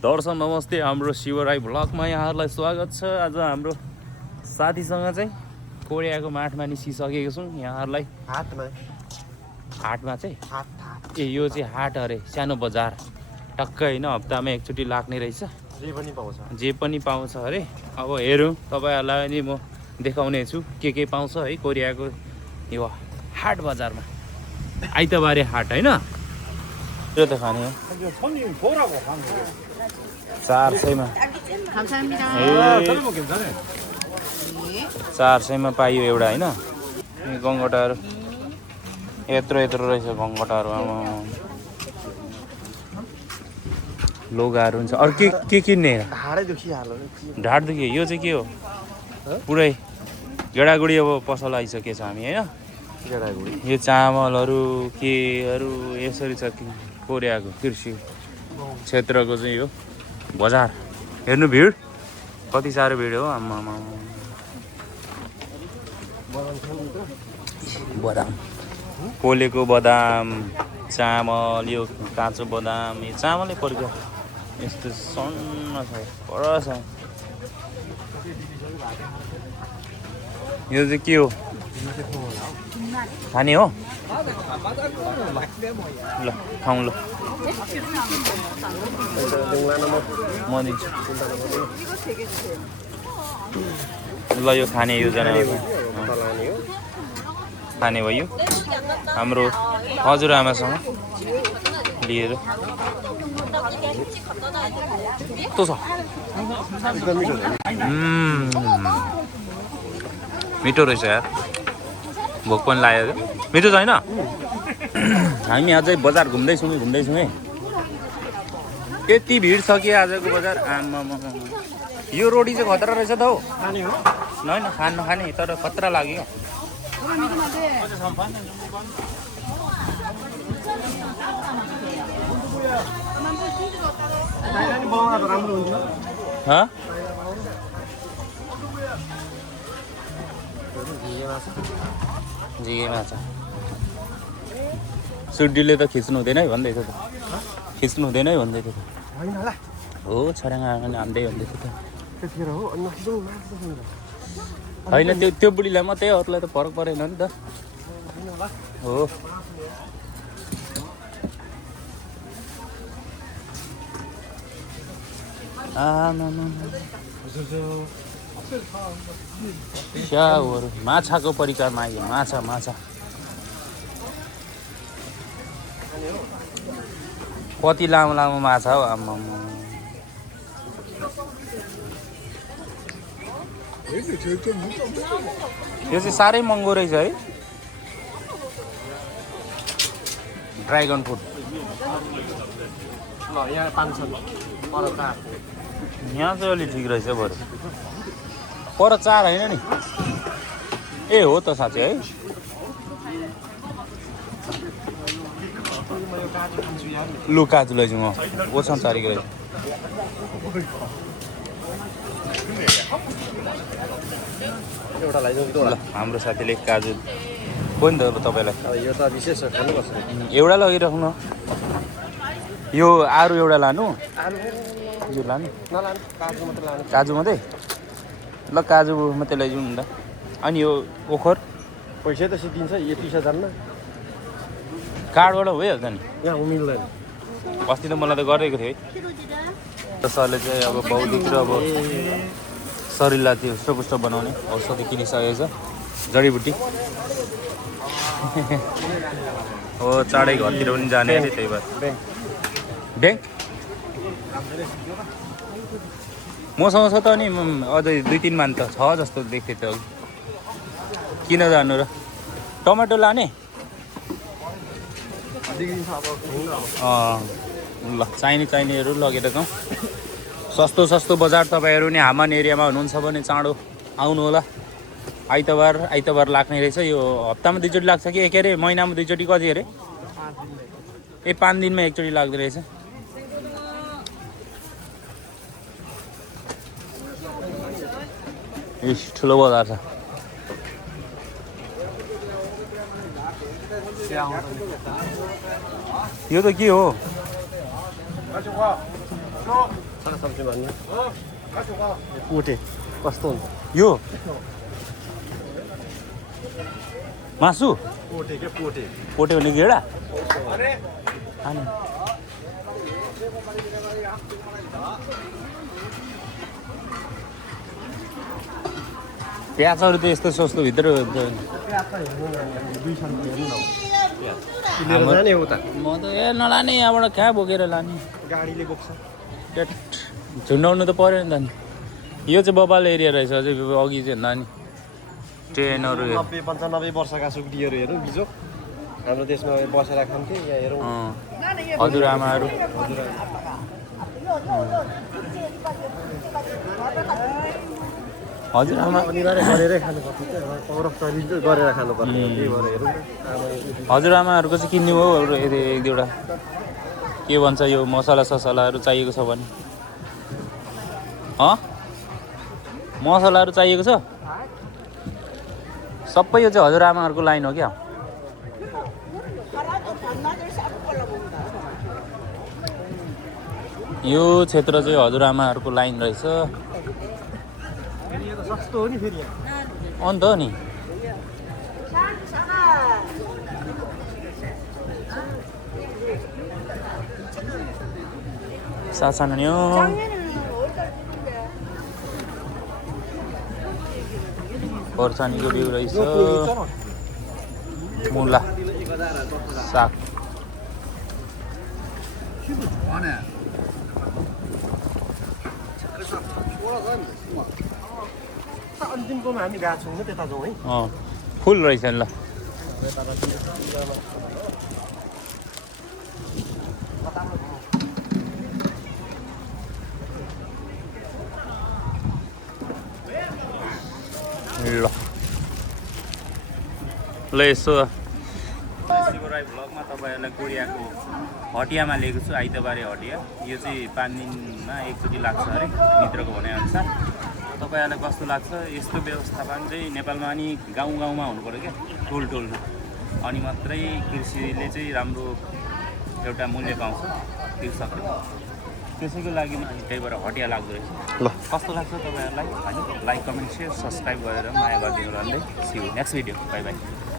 दर्शन नमस्ते हाम्रो शिवराई भ्लगमा यहाँहरूलाई स्वागत छ। आज हाम्रो साथीसँग चाहिँ कोरियाको माठमा निस्किसकेको छौँ। यहाँहरूलाई हाटमा चाहिँ ए यो चाहिँ हाट अरे सानो बजार टक्कै होइन, हप्तामा एकचोटि लाग्ने रहेछ। जे पनि पाउँछ अरे। अब हेरौँ, तपाईँहरूलाई नि म देखाउने छु के पाउँछ है कोरियाको यो हाट बजारमा। आइतबारे हाट होइन, त्यो त खाने हो 400मा। 400मा पाइयो एउटा होइन। गङ्गटाहरू यत्रो रहेछ गङ्गटाहरू। लोगाहरू हुन्छ। अरू के किन्ने? ढाड दुखियो। यो चाहिँ के हो? पुरै गेडागुडी अब पसल आइसकेको छ हामी होइन। यो चामलहरू केहरू यसरी छ कोरियाको कृषि क्षेत्रको चाहिँ यो बजार। हेर्नु भिड कति साह्रो भिड हो। आम्मामा बदाम, पोलेको बदाम, चामल, यो काँचो बदाम। यो चामलै पर्छ यस्तो सन्न छ पर छ। यो चाहिँ के हो? खाने हो? ल खाउँ ल। म दिन्छु ल। यो खाने योजना खाने भयो हाम्रो हजुरआमासँग लिएर। कस्तो छ? मिठो रहेछ यार। भोक पनि लाग्यो। मिठो छैन? हामी अझै बजार घुम्दैछौँ है। त्यति भिड छ कि आजको बजार। आमामा यो रोटी चाहिँ खतरा रहेछ त हौ। होइन नखाने तर खतरा लाग्यो। झिगे माछा सुड्डीले त खिच्नु हुँदैन है भन्दै थियो त। खिच्नु हुँदैन है भन्दै थियो त। हो छर्याङ हान्दै भन्दै थियो त। होइन त्यो बुढीलाई मात्रै, अरूलाई त फरक परेन नि त। हो स्याउहरू माछाको परिकारमा आइयो। माछा कति लामो माछा हो। आम्मा यो चाहिँ साह्रै महँगो रहेछ है। ड्राइगन फ्रुट यहाँ चाहिँ अलि ठिक रहेछ बरु। पर 4 होइन नि? ए हो त साँच्चै है। लु काजु लैजाउँ। म ओछ्याउन चारेको रहेछ। ल हाम्रो साथीले काजु कोही नि त तपाईँलाई। यो त विशेष खानुपर्छ। एउटा लगिराख्नु। यो आरु एउटा लानु। यो लानु काजु मात्रै। ल काजु मात्रै लैजाउँ नि त। अनि यो ओखर पैसा त दिन्छ यति जान्न। कार्डबाट भइहाल्छ नि। यहाँ मिल्दैन। अस्ति त मलाई त गरेको थियो है। सरले चाहिँ अब बौद्धिक र अब शरीरलाई त्यो हृष्टपुष्ट बनाउने औषधि किनिसकेको छ। जडीबुटी हो। चाँडै घरतिर पनि जाने अरे, त्यही भएर। ब्याङ्क मसँग छ त। अनि अझै 2-3 मान त छ जस्तो देख्थेँ त। किन जानु र? टमाटो लाने? ल चाहिनेहरू लगेर जाउँ। सस्तो बजार। तपाईँहरू नि हामान एरियामा हुनुहुन्छ भने चाँडो आउनु होला। आइतबार लाग्ने रहेछ। यो हप्तामा 2 चोटि लाग्छ कि के अरे महिनामा 2 चोटि कति अरे? ए 5 दिनमा एकचोटि लाग्दो रहेछ। इस ठुलो बजार छ। यो त के हो? सागसब्जी भन्ने पोटे कस्तो हुन्छ यो मासु पोटे के पोटे पोटे भने गेडा अनि प्याजहरू त यस्तो सस्तो भित्र जाने उता म त नलाने यहाँबाट कहाँ बोकेर लाने गाडीले बोक्छ झुन्डाउनु त पऱ्यो नि त नि यो चाहिँ बबाल एरिया रहेछ अझै अघि चाहिँ नानी ट्रेनहरू 90-95 वर्षका सुक्टीहरू हेरौँ बिजो हाम्रो देशमा बसेर खान्थे यहाँ हेरौँ हजुरआमाहरू हजुरआमा अनिवार्य गरेरै खानुपर्छ पौरखतरी गरेर खानुपर्छ त्यही भएर हेरौँ हजुरआमाहरूको चाहिँ किन्नु हो एक दुईवटा के भन्छ यो मसला ससलाहरू चाहिएको छ भने मसलाहरू चाहिएको छ सबै यो चाहिँ हजुरआमाहरूको लाइन हो क्या यो क्षेत्र चाहिँ हजुरआमाहरूको लाइन रहेछ सस्तो हो नि फेरि अन्त नि सासाना नि खोर्सानीको बिउ रहेछ मुला साग अन्तिमकोमा हामी गएको छौँ त्यता जाउँ है फुल रहेछ नि ल यसो शिवराई भ्लगमा तपाईँहरूलाई कोरियाको हटियामा लिएको छु आइतबारे हटिया यो चाहिँ 5 दिनमा एकचोटि लाग्छ अरे मित्रको भनाइअनुसार तपाईँहरूलाई कस्तो लाग्छ यस्तो व्यवस्थापन चाहिँ नेपालमा अनि गाउँ गाउँमा हुनु पऱ्यो क्या टोल टोलमा अनि मात्रै कृषिले चाहिँ राम्रो एउटा मूल्य पाउँछ कृषकले त्यसैको लागि त्यही भएर हटिया लाग्दो रहेछ ल कस्तो लाग्छ तपाईँहरूलाई होइन लाइक कमेन्ट सेयर सब्सक्राइब गरेर माया गरिदिनु भन्दै see you next video bye by